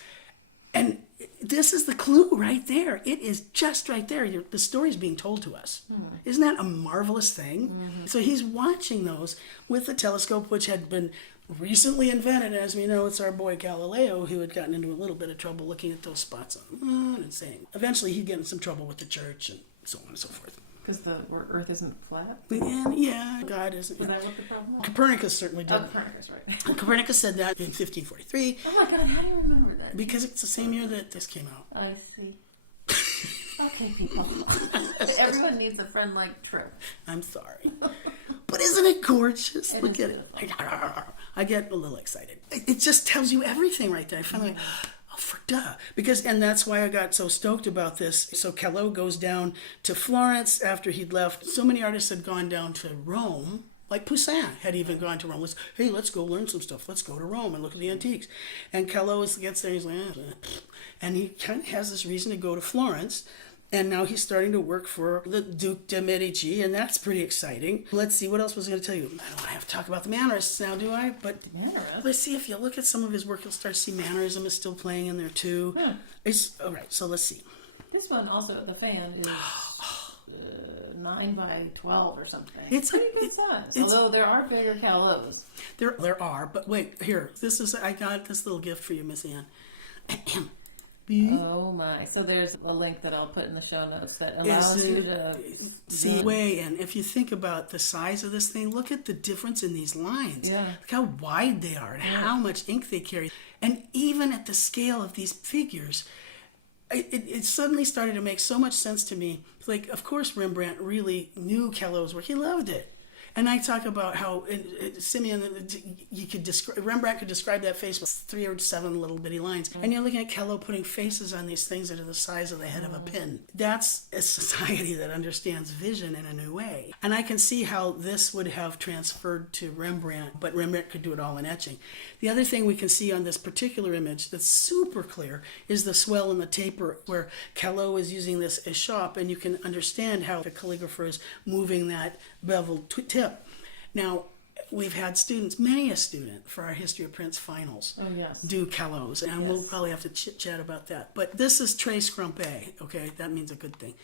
And this is the clue right there. It is just right there. The story's being told to us. Isn't that a marvelous thing? Mm-hmm. So he's watching those with the telescope, which had been recently invented. As we know, it's our boy Galileo who had gotten into a little bit of trouble looking at those spots on the moon and saying, eventually he'd get in some trouble with the church and so on and so forth. Because the Earth isn't flat? And yeah, God isn't. Is that what the problem was? Copernicus certainly did. Oh, Copernicus, right. Copernicus said that in 1543. Oh my God, how do you remember that? Because it's the same year that this came out. I see. Okay, people. Everyone needs a friend like Trip. I'm sorry. But isn't it gorgeous? Look at it. I get a little excited. It just tells you everything right there. I finally like, oh, for duh. And that's why I got so stoked about this. So Callot goes down to Florence after he'd left. So many artists had gone down to Rome. Like Poussin had even gone to Rome. Let's go learn some stuff. Let's go to Rome and look at the antiques. And Callot gets there, he's like, and he kind of has this reason to go to Florence. And now he's starting to work for the Duke de' Medici, and that's pretty exciting. Let's see, what else was I going to tell you? I don't have to talk about the Mannerists now, do I? But let's see, if you look at some of his work, you'll start to see Mannerism is still playing in there too. All right, so let's see. This one also, the fan is 9 by 12 or something. It's pretty good size. Although there are bigger Callots. There are, but wait, here. I got this little gift for you, Miss Ann. Oh my. So there's a link that I'll put in the show notes that allows you to see way in. If you think about the size of this thing, look at the difference in these lines. Yeah. Look how wide they are and how much ink they carry. And even at the scale of these figures, it suddenly started to make so much sense to me. Like, of course, Rembrandt really knew Callot's work. He loved it. And I talk about how Simeon, Rembrandt could describe that face with 3 or 7 little bitty lines. And you're looking at Callot putting faces on these things that are the size of the head of a pin. That's a society that understands vision in a new way. And I can see how this would have transferred to Rembrandt, but Rembrandt could do it all in etching. The other thing we can see on this particular image that's super clear is the swell and the taper, where Callot is using this eschoppe, and you can understand how the calligrapher is moving that beveled tip. Now, we've had students, many a student for our History of Prints finals, do Callots, and we'll probably have to chit-chat about that. But this is Tres Scrumpe, okay? That means a good thing.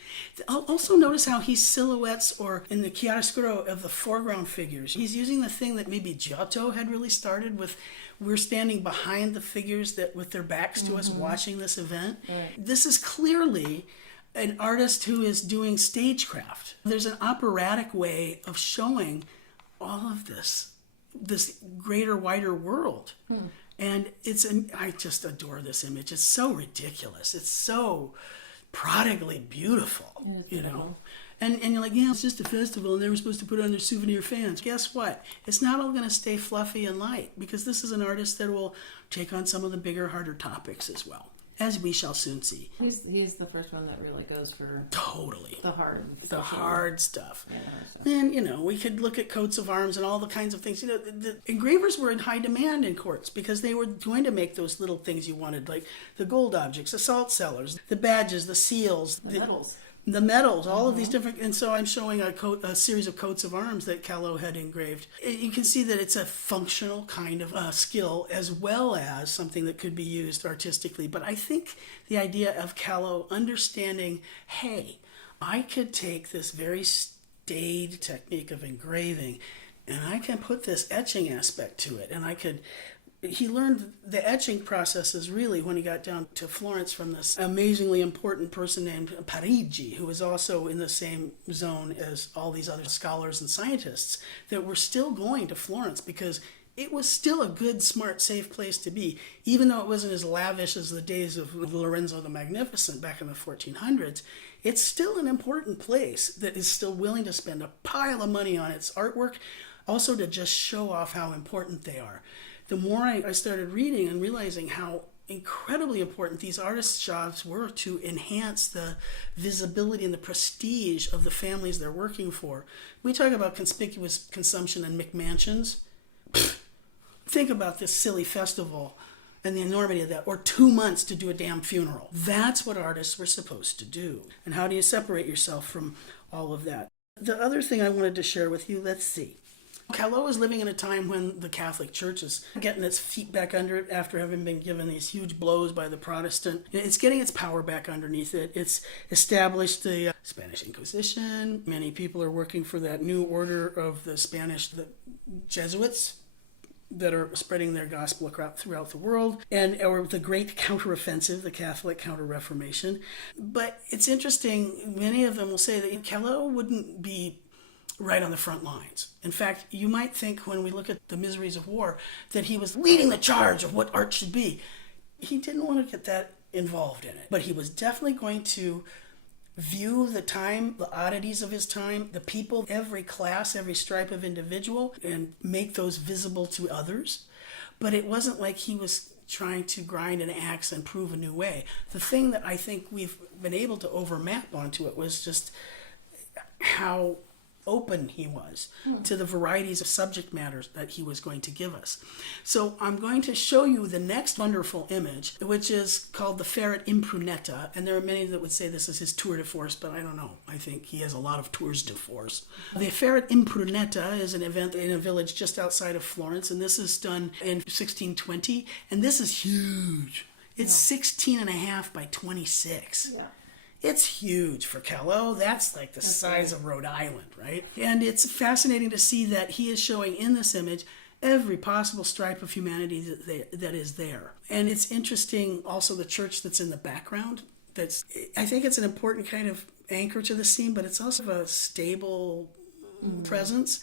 Also notice how he silhouettes, or in the chiaroscuro of the foreground figures, he's using the thing that maybe Giotto had really started with. We're standing behind the figures that with their backs to us watching this event. Right. This is clearly an artist who is doing stagecraft. There's an operatic way of showing all of this greater, wider world. And I just adore this image. It's so ridiculous. It's so prodigally beautiful, you know. And you're like, yeah, it's just a festival and they were supposed to put it on their souvenir fans. Guess what? It's not all going to stay fluffy and light, because this is an artist that will take on some of the bigger, harder topics as well, as we shall soon see. He's the first one that really goes for totally the hard stuff. Yeah, and you know, we could look at coats of arms and all the kinds of things. You know, the engravers were in high demand in courts because they were going to make those little things you wanted, like the gold objects, the salt cellars, the badges, the seals, the medals, all of these different. And so I'm showing a series of coats of arms that Callot had engraved. You can see that it's a functional kind of skill, as well as something that could be used artistically. But I think the idea of Callot understanding, hey, I could take this very staid technique of engraving and I can put this etching aspect to it, and he learned the etching processes really when he got down to Florence from this amazingly important person named Parigi, who was also in the same zone as all these other scholars and scientists that were still going to Florence, because it was still a good, smart, safe place to be, even though it wasn't as lavish as the days of Lorenzo the Magnificent back in the 1400s. It's still an important place that is still willing to spend a pile of money on its artwork, also to just show off how important they are. The more I started reading and realizing how incredibly important these artists' jobs were to enhance the visibility and the prestige of the families they're working for. We talk about conspicuous consumption and McMansions. Think about this silly festival and the enormity of that, or 2 months to do a damn funeral. That's what artists were supposed to do. And how do you separate yourself from all of that? The other thing I wanted to share with you, let's see. Callot was living in a time when the Catholic Church is getting its feet back under it after having been given these huge blows by the Protestant. It's getting its power back underneath it. It's established the Spanish Inquisition. Many people are working for that new order of the Jesuits that are spreading their gospel throughout the world, or the Great Counteroffensive, the Catholic Counter-Reformation. But it's interesting, many of them will say that Callot wouldn't be right on the front lines. In fact, you might think when we look at the miseries of war that he was leading the charge of what art should be. He didn't want to get that involved in it, but he was definitely going to view the time, the oddities of his time, the people, every class, every stripe of individual, and make those visible to others. But it wasn't like he was trying to grind an axe and prove a new way. The thing that I think we've been able to overmap onto it was just how open he was to the varieties of subject matters that he was going to give us. So I'm going to show you the next wonderful image, which is called the Ferret Impruneta, and there are many that would say this is his tour de force, but I don't know. I think he has a lot of tours de force. The Ferret Impruneta is an event in a village just outside of Florence, and this is done in 1620, and this is huge. It's 16.5 by 26. Yeah. It's huge for Callot. That's like the size of Rhode Island, right? And it's fascinating to see that he is showing in this image every possible stripe of humanity that is there. And it's interesting also the church that's in the background. I think it's an important kind of anchor to the scene, but it's also a stable presence.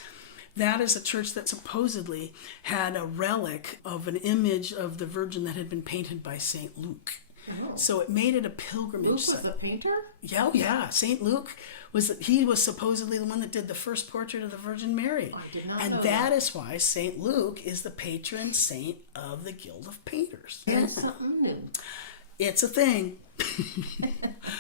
That is a church that supposedly had a relic of an image of the Virgin that had been painted by St. Luke. So it made it a pilgrimage Luke site. was a painter? Yeah, oh yeah. St. Luke he was supposedly the one that did the first portrait of the Virgin Mary. I did not and know that is why St. Luke is the patron saint of the Guild of Painters. That's something new. It's a thing.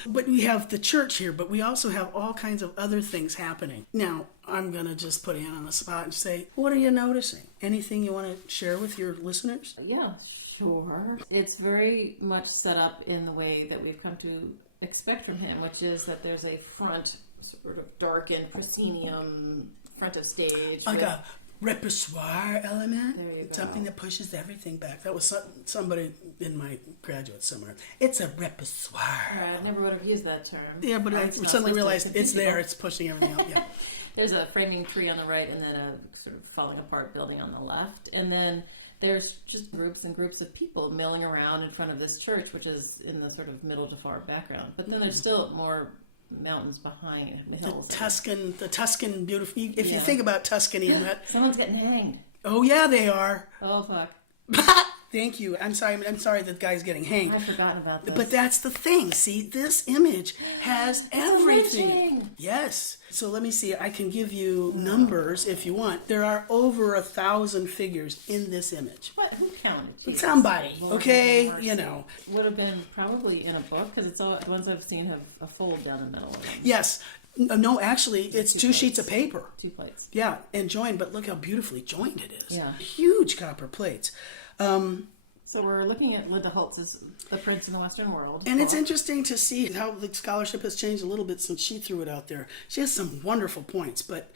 But we have the church here, but we also have all kinds of other things happening. Now, I'm going to just put Ann on the spot and say, what are you noticing? Anything you want to share with your listeners? Yeah, sure. It's very much set up in the way that we've come to expect from him, which is that there's a front, sort of darkened proscenium front of stage. Like a repertoire element. There you go. Something that pushes everything back. That was somebody in my graduate seminar. It's a repertoire. I never would have used that term. Yeah, but I It's not suddenly supposed to realized be it's there. confusing. It's pushing everything out. Yeah. There's a framing tree on the right and then a sort of falling apart building on the left. And then there's just groups and groups of people milling around in front of this church, which is in the sort of middle to far background. But then there's still more mountains behind the hills. The Tuscan beautiful. If you Yeah. think about Tuscany and that, Someone's getting hanged. oh yeah, they are. Oh, fuck. Thank you. I'm sorry the guy's getting hanged. I've forgotten about this. But that's the thing. See, this image has everything. lynching. Yes. So let me see. I can give you numbers if you want. There are over 1,000 figures in this image. What? Who counted? Jesus. Somebody, Lord okay? have mercy. You know. Would have been probably in a book because it's all the ones I've seen have a fold down the middle of them. Yes. No, actually, it's two sheets of paper. 2 plates. Yeah, and joined, but look how beautifully joined it is. Yeah. Huge copper plates. So we're looking at Linda Holtz's The Prince in the Western World. And it's book. interesting to see how the scholarship has changed a little bit since she threw it out there. She has some wonderful points, but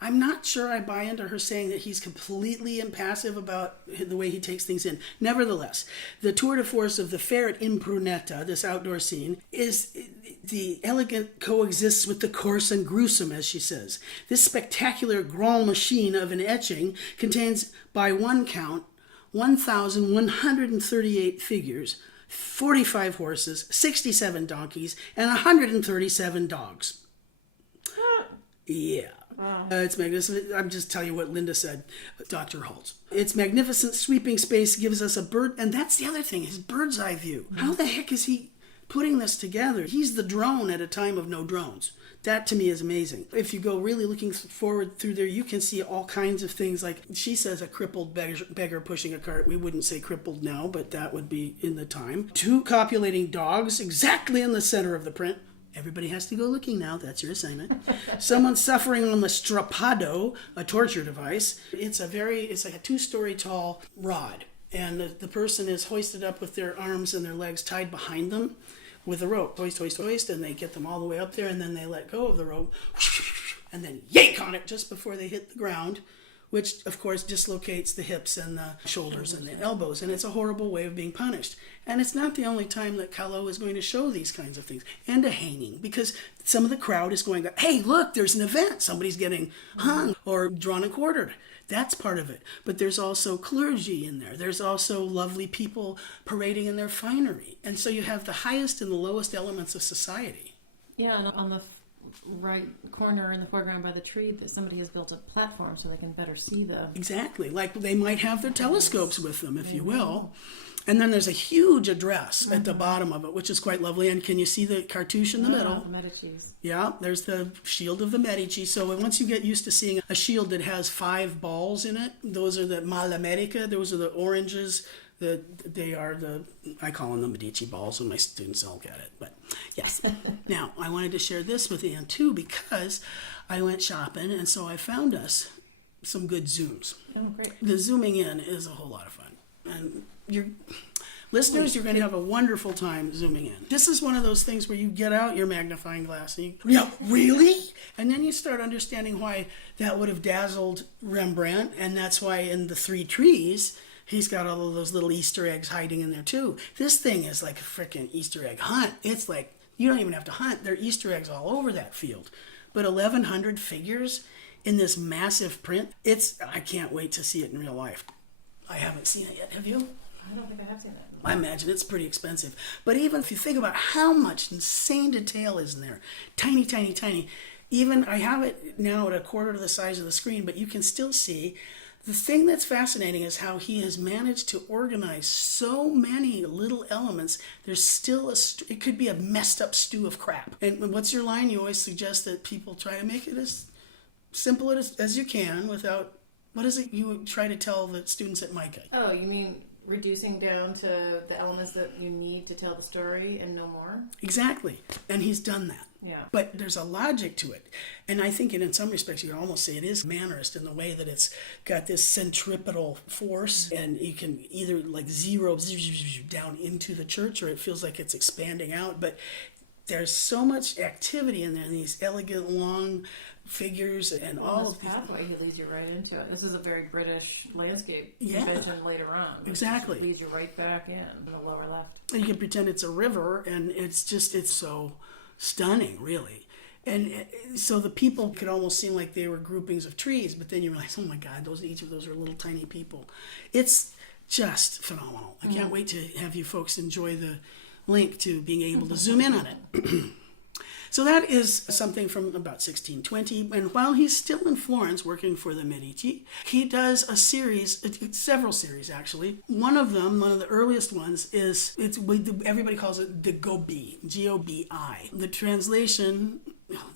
I'm not sure I buy into her saying that he's completely impassive about the way he takes things in. Nevertheless, the tour de force of the fair at Impruneta, this outdoor scene, is the elegant coexists with the coarse and gruesome, as she says. This spectacular grand machine of an etching contains, by one count, 1,138 figures, 45 horses, 67 donkeys, and 137 dogs. Yeah. Wow. It's magnificent. I'm just telling you what Linda said, Dr. Holtz. Its magnificent sweeping space gives us a bird, and that's the other thing, his bird's eye view. How the heck is he putting this together? He's the drone at a time of no drones. That to me is amazing. If you go really looking forward through there, you can see all kinds of things like she says a crippled beggar pushing a cart. We wouldn't say crippled now, but that would be in the time. 2 copulating dogs exactly in the center of the print. Everybody has to go looking now. That's your assignment. Someone suffering on the strappado, a torture device. It's like a 2-story tall rod. And the person is hoisted up with their arms and their legs tied behind them with a rope. Hoist, hoist, hoist. And they get them all the way up there. And then they let go of the rope. And then yank on it just before they hit the ground, which of course dislocates the hips and the shoulders and the elbows. And it's a horrible way of being punished. And it's not the only time that Callot is going to show these kinds of things. And a hanging, because some of the crowd is going, hey, look, there's an event. Somebody's getting hung or drawn and quartered. That's part of it. But there's also clergy in there. There's also lovely people parading in their finery. And so you have the highest and the lowest elements of society. Yeah, and on the right corner in the foreground by the tree, that somebody has built a platform so they can better see the... Exactly. Like they might have their telescopes with them, if you will. And then there's a huge address at the bottom of it, which is quite lovely. And can you see the cartouche in the middle? The Medicis. Yeah, there's the shield of the Medici. So once you get used to seeing a shield that has 5 balls in it, those are the Malamerica. Those are the oranges. I call them the Medici balls, and my students all get it. But yes. Now, I wanted to share this with Ann too, because I went shopping, and so I found us some good zooms. Oh, great. The zooming in is a whole lot of fun. And you're going to have a wonderful time zooming in. This is one of those things where you get out your magnifying glass and yeah, really? And then you start understanding why that would have dazzled Rembrandt, and that's why in The Three Trees, he's got all of those little Easter eggs hiding in there too. This thing is like a freaking Easter egg hunt. It's like, you don't even have to hunt. There are Easter eggs all over that field. But 1,100 figures in this massive print, I can't wait to see it in real life. I haven't seen it yet. Have you? I don't think I have seen that. I imagine it's pretty expensive. But even if you think about how much insane detail is in there, tiny, tiny, tiny. Even I have it now at a quarter of the size of the screen, but you can still see The thing that's fascinating is how he has managed to organize so many little elements. There's still it could be a messed up stew of crap. And what's your line? You always suggest that people try to make it as simple as you can without, what is it you would try to tell the students at Micah? Oh, you mean reducing down to the elements that you need to tell the story and no more? Exactly. And he's done that. Yeah. But there's a logic to it. And I think in some respects you could almost say it is mannerist in the way that it's got this centripetal force, and you can either like zero down into the church, or it feels like it's expanding out. But there's so much activity in there, and these elegant long figures and all of these pathway, he leads you right into it. This is a very British landscape Yeah. convention later on. Exactly. Leads you right back in the lower left. And you can pretend it's a river, and it's so stunning, really. And so the people could almost seem like they were groupings of trees, but then you realize, oh my God, each of those are little tiny people. It's just phenomenal. I can't wait to have you folks enjoy the link to being able to zoom in on it. So that is something from about 1620, and while he's still in Florence working for the Medici, he does a series, several series actually. One of them, one of the earliest ones, everybody calls it the Gobi, G-O-B-I. The translation,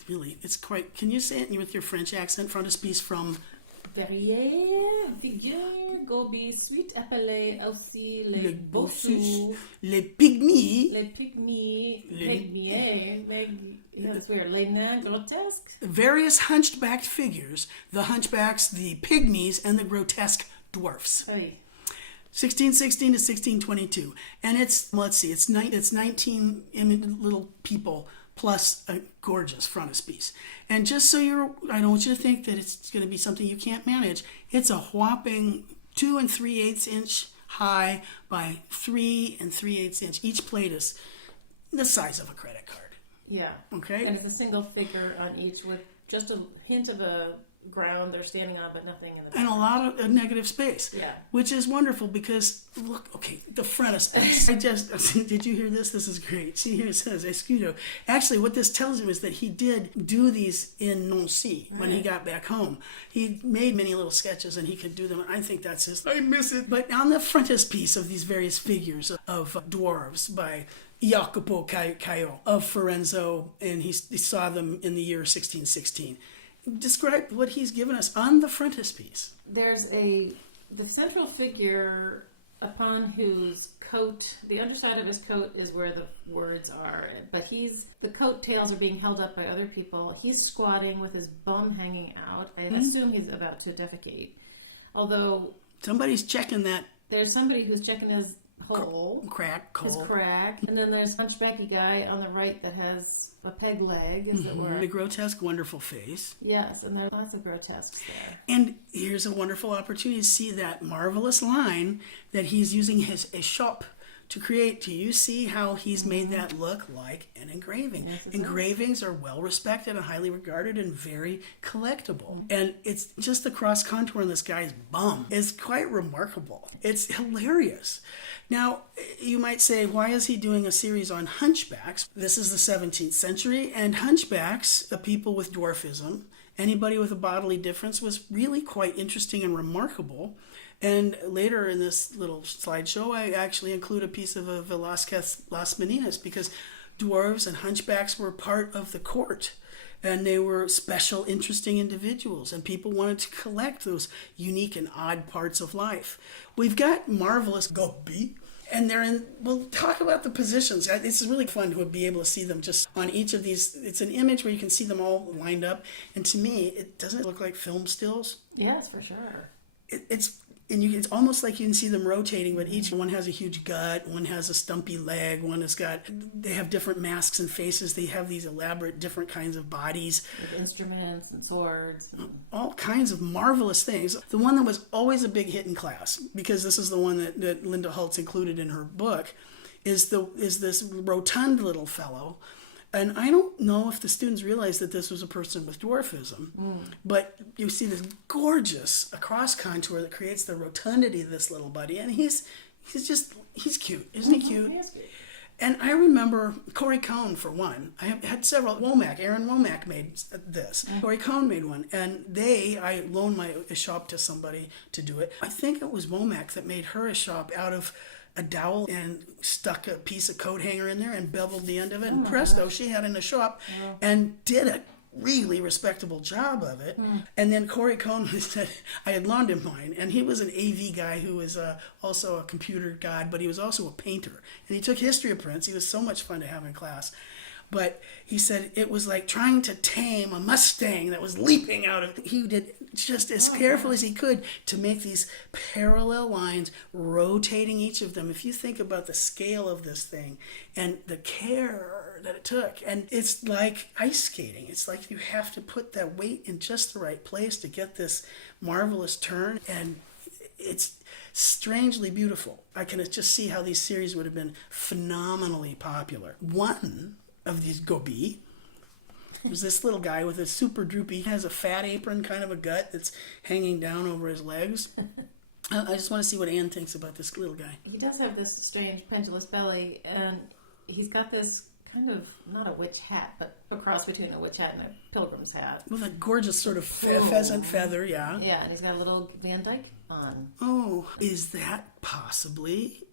really, it's quite, can you say it with your French accent, frontispiece from... Derrière, figure, gobi, suite appelée aussi les bossus, les pygmies, that's weird, les nains grotesques. Various hunchbacked figures, the hunchbacks, the pygmies, and the grotesque dwarfs. Oy. 1616 to 1622. And it's 19 little people plus a gorgeous frontispiece. And just so I don't want you to think that it's going to be something you can't manage. It's a whopping 2 3/8 inch high by 3 3/8 inch. Each plate is the size of a credit card. Yeah. Okay. And it's a single figure on each with just a hint of a ground they're standing on, but nothing in the back. And a lot of negative space. Yeah. Which is wonderful because, look, okay, the frontispiece. Did you hear this? This is great. See, here it says, escudo. Actually, what this tells you is that he did do these in Nancy when he got back home. He made many little sketches and he could do them. I think that's I miss it. But on the frontispiece of these various figures of dwarves by Jacopo Callot of Firenze, and he saw them in the year 1616. Describe what he's given us on the frontispiece. There's the central figure upon whose coat, the underside of his coat is where the words are, but the coat tails are being held up by other people. He's squatting with his bum hanging out. I assume he's about to defecate. Although somebody's checking that. There's somebody who's checking his hole. Crack. His crack. And then there's a hunchbacky guy on the right that has a peg leg, as it were. A grotesque, wonderful face. Yes, and there are lots of grotesques there. And here's a wonderful opportunity to see that marvelous line that he's using his eschoppe to create. Do you see how he's made that look like an engraving? Yes, Engravings are well respected and highly regarded and very collectible. And it's just the cross contour in this guy's bum is quite remarkable. It's hilarious. Now, you might say, why is he doing a series on hunchbacks? This is the 17th century, and hunchbacks, the people with dwarfism, anybody with a bodily difference, was really quite interesting and remarkable. And later in this little slideshow, I actually include a piece of Velázquez Las Meninas, because dwarves and hunchbacks were part of the court. And they were special, interesting individuals, and people wanted to collect those unique and odd parts of life. We've got marvelous Gobi, and we'll talk about the positions. It's really fun to be able to see them just on each of these. It's an image where you can see them all lined up, and to me, it doesn't look like film stills. Yes, for sure. It's almost like you can see them rotating, but each one has a huge gut, one has a stumpy leg, they have different masks and faces, they have these elaborate different kinds of bodies. With instruments and swords. All kinds of marvelous things. The one that was always a big hit in class, because this is the one that Linda Holtz included in her book, is this rotund little fellow. And I don't know if the students realized that this was a person with dwarfism, but you see this gorgeous cross contour that creates the rotundity of this little buddy, and he's cute, isn't he cute? He is cute. And I remember Corey Cohn, for one. I had several. Aaron Womack made this. Corey Cohn made one. And I loaned my eschoppe to somebody to do it. I think it was Womack that made her eschoppe out of a dowel and stuck a piece of coat hanger in there and beveled the end of it. And presto, she had an eschoppe and did a really respectable job of it. And then Corey Cohn said, I had loaned him mine, and he was an AV guy who was also a computer god, but he was also a painter. And he took history of prints. He was so much fun to have in class. But he said it was like trying to tame a Mustang that was leaping out of. He did just as careful as he could to make these parallel lines, rotating each of them. If you think about the scale of this thing and the care that it took, and it's like ice skating. It's like you have to put that weight in just the right place to get this marvelous turn, and it's strangely beautiful. I can just see how these series would have been phenomenally popular. One of these gobi was this little guy with a super droopy, has a fat apron, kind of a gut that's hanging down over his legs. I just want to see what Anne thinks about this little guy. He does have this strange pendulous belly, and he's got this kind of, not a witch hat, but a cross between a witch hat and a pilgrim's hat. With a gorgeous sort of pheasant feather, yeah. Yeah, and he's got a little Van Dyke on. Oh, is that possibly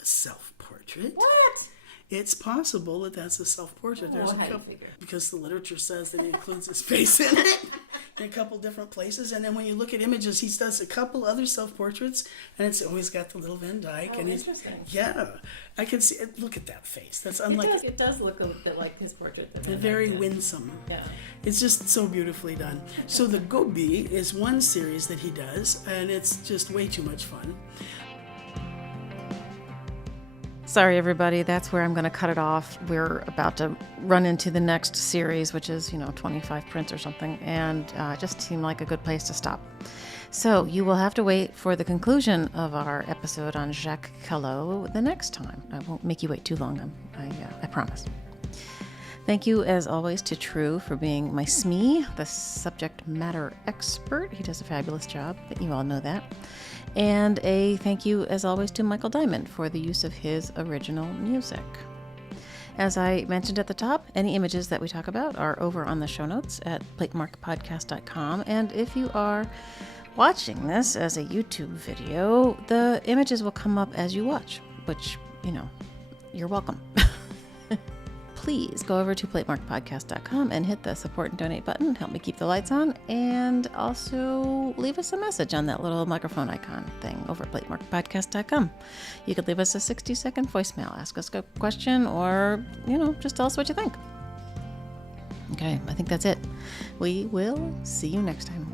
a self-portrait? What? It's possible that that's a self-portrait. Oh, There's a how do you couple, figure? because the literature says that he includes his face in it in a couple different places. And then when you look at images, he does a couple other self-portraits, and it's always got the little Van Dyke. Oh, and interesting. Yeah, I can see it. Look at that face. That's unlike. It does look a bit like his portrait. Very winsome. Yeah. It's just so beautifully done. So the Gobi is one series that he does, and it's just way too much fun. Sorry, everybody. That's where I'm going to cut it off. We're about to run into the next series, which is, 25 prints or something, and it just seemed like a good place to stop. So you will have to wait for the conclusion of our episode on Jacques Callot the next time. I won't make you wait too long, I promise. Thank you, as always, to True for being my SME, the subject matter expert. He does a fabulous job, but you all know that. And a thank you, as always, to Michael Diamond for the use of his original music. As I mentioned at the top, any images that we talk about are over on the show notes at platemarkpodcast.com. And if you are watching this as a YouTube video, the images will come up as you watch, which, you're welcome. Please go over to platemarkpodcast.com and hit the support and donate button. Help me keep the lights on. And also leave us a message on that little microphone icon thing over at platemarkpodcast.com. You could leave us a 60-second voicemail, ask us a question, or, just tell us what you think. Okay, I think that's it. We will see you next time.